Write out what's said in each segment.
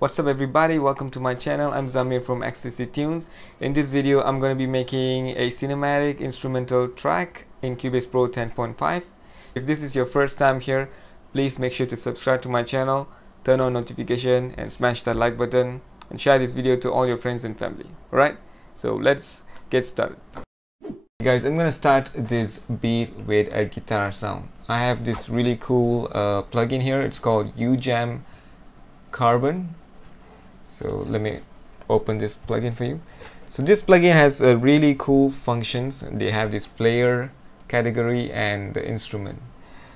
What's up everybody, welcome to my channel. I'm Zamir from XTC Tunes. In this video I'm going to be making a cinematic instrumental track in Cubase Pro 10.5. If this is your first time here, please make sure to subscribe to my channel, turn on notification and smash that like button and share this video to all your friends and family. Alright, so let's get started. Guys, I'm gonna start this beat with a guitar sound. I have this really cool plugin here. It's called UJam Carbon. So let me open this plugin for you. So this plugin has really cool functions. They have this player category and the instrument.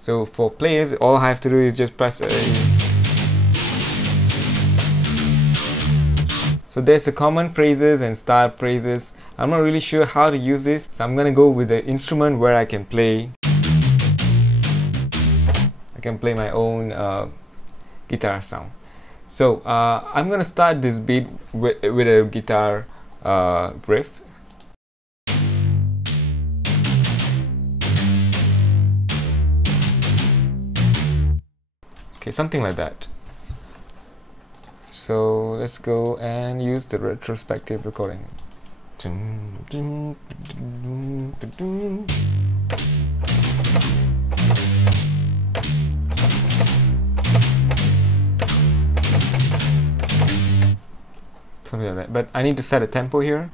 So for players, all I have to do is just press a. So there's the common phrases and style phrases. I'm not really sure how to use this, so I'm gonna go with the instrument where I can play. I can play my own guitar sound. So I'm gonna start this beat with a guitar riff. Okay, something like that. So let's go and use the retrospective recording. Something like that, but I need to set a tempo here.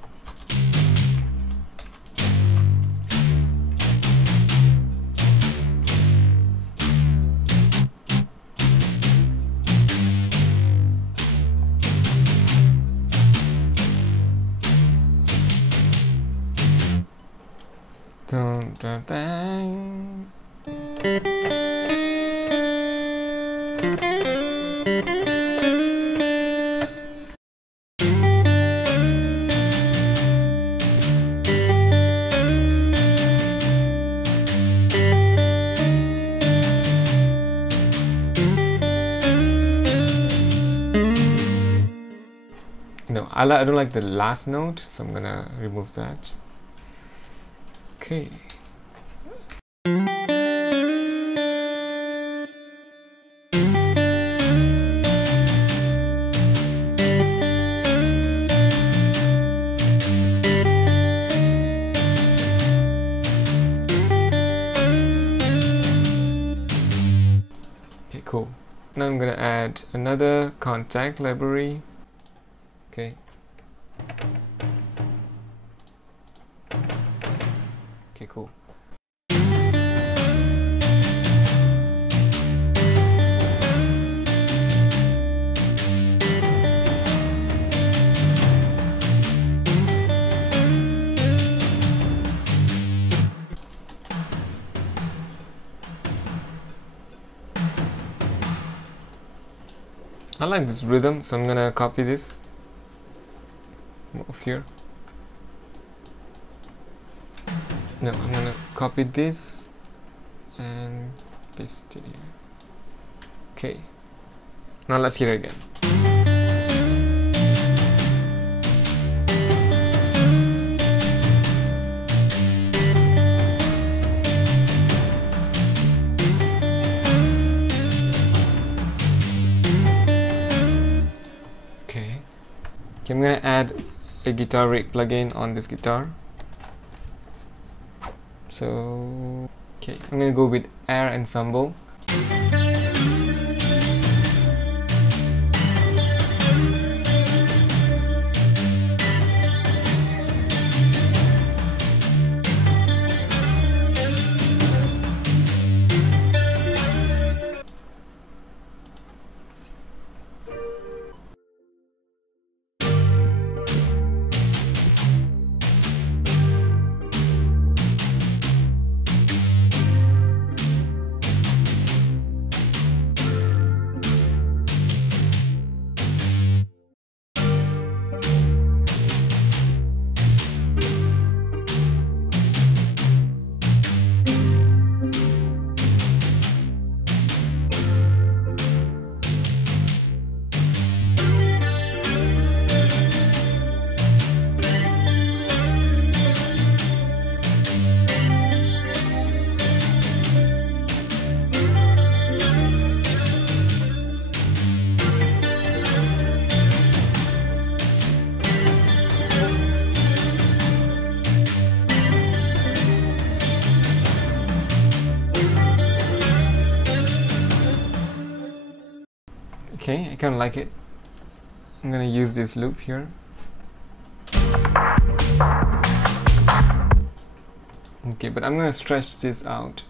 Dun, dun, dun. No, I don't like the last note, so I'm gonna remove that. Okay. Okay, cool. Now I'm gonna add another contact library. Okay. Okay, cool. I like this rhythm, so I'm gonna copy this. Move here. No, I'm gonna copy this and paste it here. Okay. Now let's hear it again. Okay. Okay, I'm gonna add a guitar rig plugin on this guitar. So okay, I'm gonna go with air ensemble. Okay, I kind of like it. I'm gonna use this loop here. Okay, but I'm gonna stretch this out.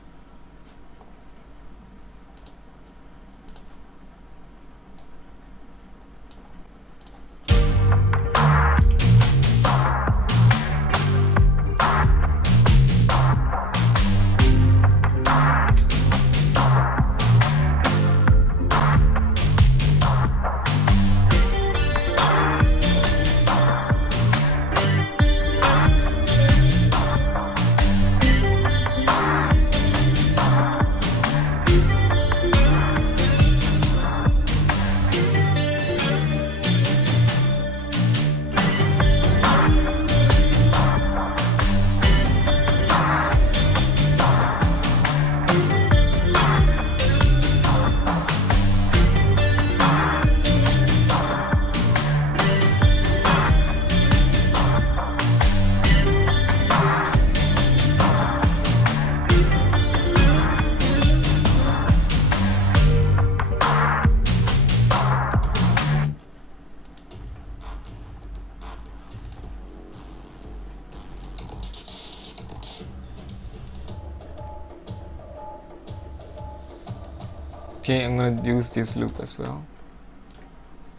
Okay, I'm gonna use this loop as well,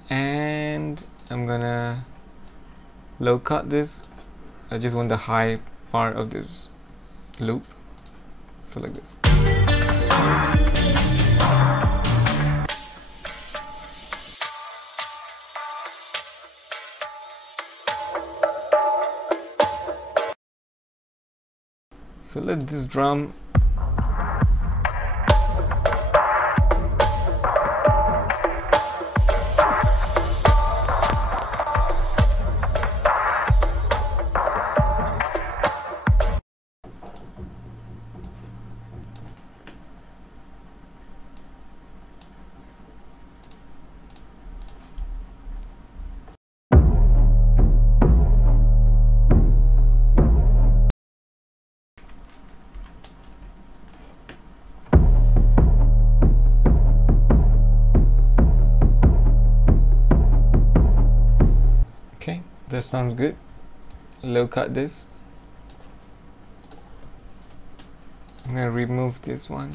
and I'm gonna low cut this. I just want the high part of this loop, so like this. So let this drum okay, that sounds good. Low cut this. I'm gonna remove this one.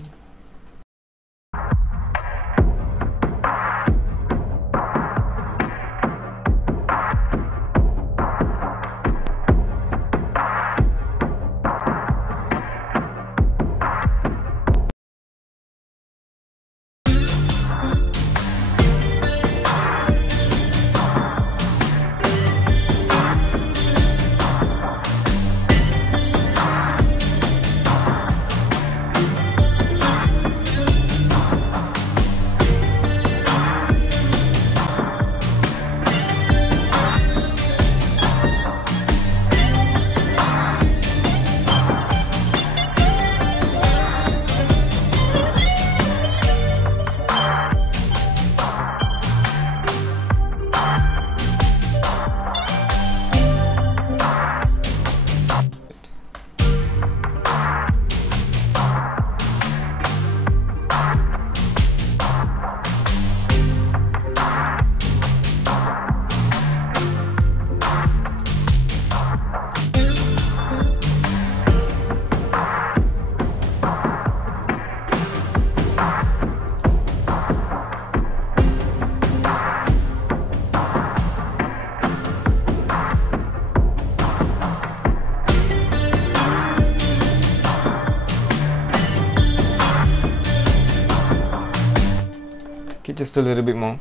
Okay, just a little bit more.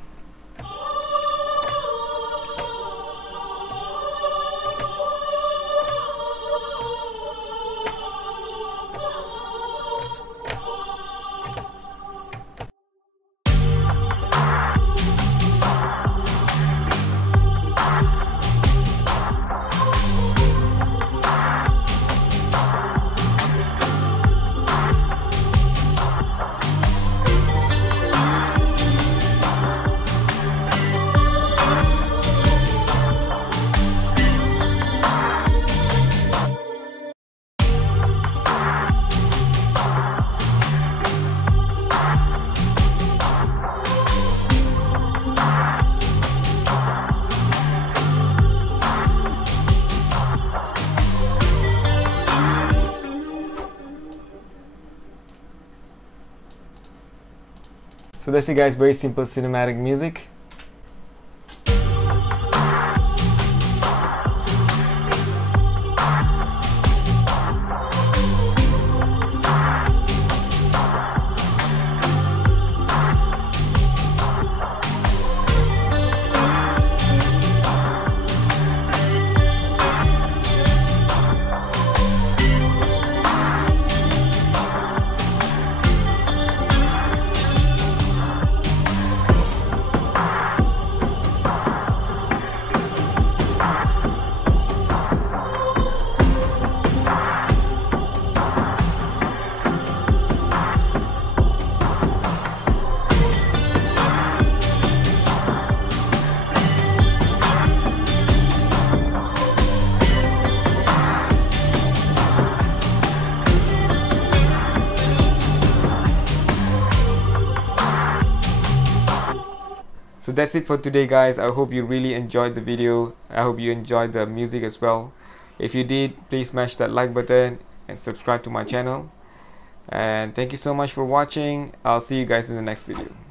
So that's it guys, very simple cinematic music. So that's it for today guys. I hope you really enjoyed the video. I hope you enjoyed the music as well. If you did, please smash that like button and subscribe to my channel. And thank you so much for watching. I'll see you guys in the next video.